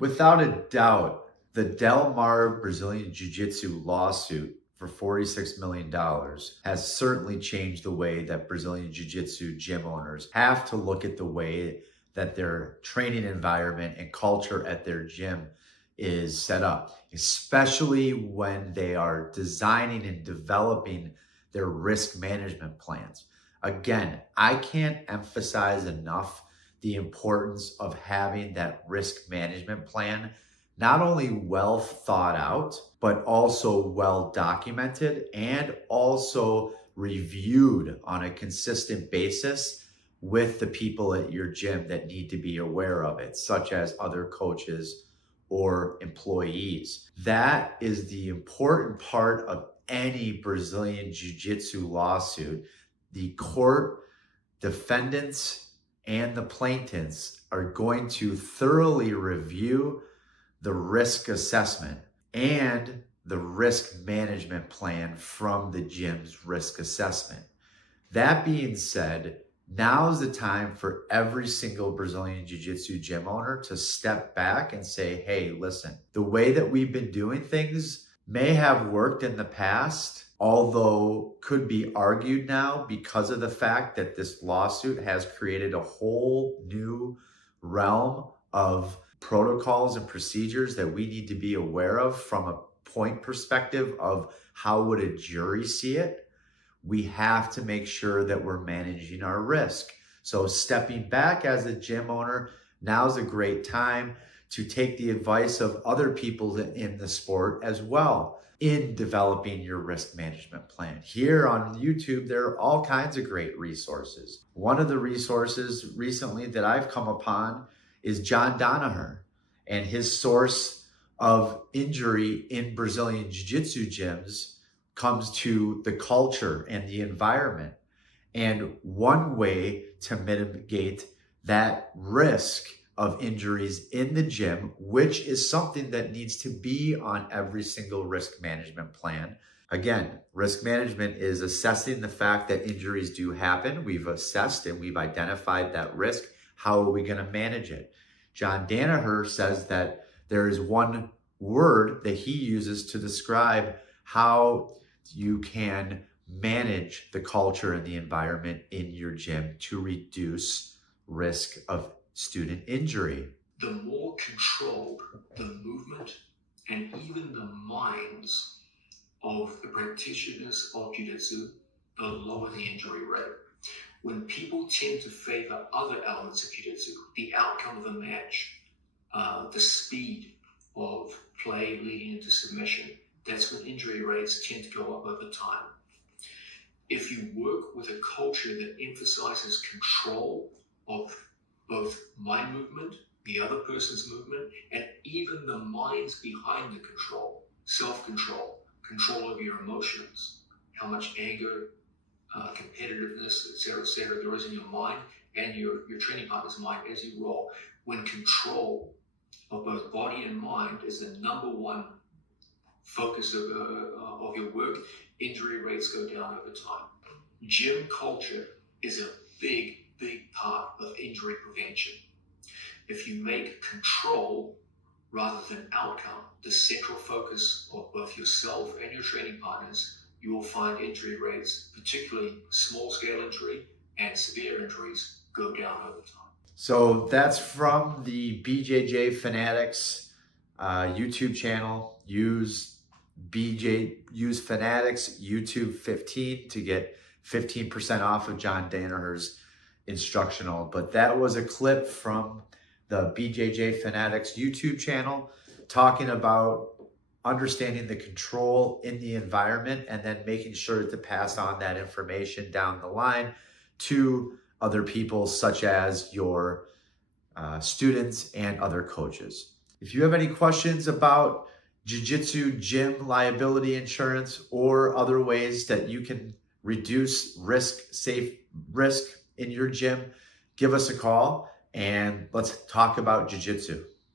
Without a doubt, the Del Mar Brazilian Jiu Jitsu lawsuit for $46 million has certainly changed the way that Brazilian Jiu Jitsu gym owners have to look at the way that their training environment and culture at their gym is set up, especially when they are designing and developing their risk management plans. Again, I can't emphasize enough the importance of having that risk management plan not only well thought out, but also well documented and also reviewed on a consistent basis with the people at your gym that need to be aware of it, such as other coaches or employees. That is the important part of any Brazilian Jiu-Jitsu lawsuit. The court, defendants, and the plaintiffs are going to thoroughly review the risk assessment and the risk management plan from the gym's risk assessment. That being said, now's the time for every single Brazilian Jiu-Jitsu gym owner to step back and say, hey, listen, the way that we've been doing things may have worked in the past, although could be argued now because of the fact that this lawsuit has created a whole new realm of protocols and procedures that we need to be aware of from a point perspective of how would a jury see it. We have to make sure that we're managing our risk. So stepping back as a gym owner, now's a great time to take the advice of other people in the sport as well in developing your risk management plan. Here on YouTube, there are all kinds of great resources. One of the resources recently that I've come upon is John Danaher and his source of injury in Brazilian Jiu-Jitsu gyms comes to the culture and the environment. And one way to mitigate that risk of injuries in the gym, which is something that needs to be on every single risk management plan. Again, risk management is assessing the fact that injuries do happen. We've assessed and we've identified that risk. How are we going to manage it? John Danaher says that there is one word that he uses to describe how you can manage the culture and the environment in your gym to reduce risk of student injury. The more controlled the movement and even the minds of the practitioners of Jiu-Jitsu, the lower the injury rate. When people tend to favor other elements of Jiu-Jitsu, the outcome of the match, the speed of play leading into submission, that's when injury rates tend to go up over time. If you work with a culture that emphasizes control of both my movement, the other person's movement, and even the minds behind the control, self-control, control over your emotions, how much anger, competitiveness, et cetera, there is in your mind and your training partner's mind as you roll. When control of both body and mind is the number one focus of your work, injury rates go down over time. Gym culture is a big part of injury prevention. If you make control rather than outcome the central focus of both yourself and your training partners, you will find injury rates, particularly small-scale injury and severe injuries, go down over time. So that's from the BJJ Fanantics YouTube channel. Use Fanatics YouTube 15 to get 15% off of John Danaher's instructional. But that was a clip from the BJJ Fanatics YouTube channel talking about understanding the control in the environment and then making sure to pass on that information down the line to other people such as your students and other coaches. If you have any questions about Jiu-Jitsu gym liability insurance or other ways that you can reduce risk in your gym, give us a call and let's talk about Jiu-Jitsu.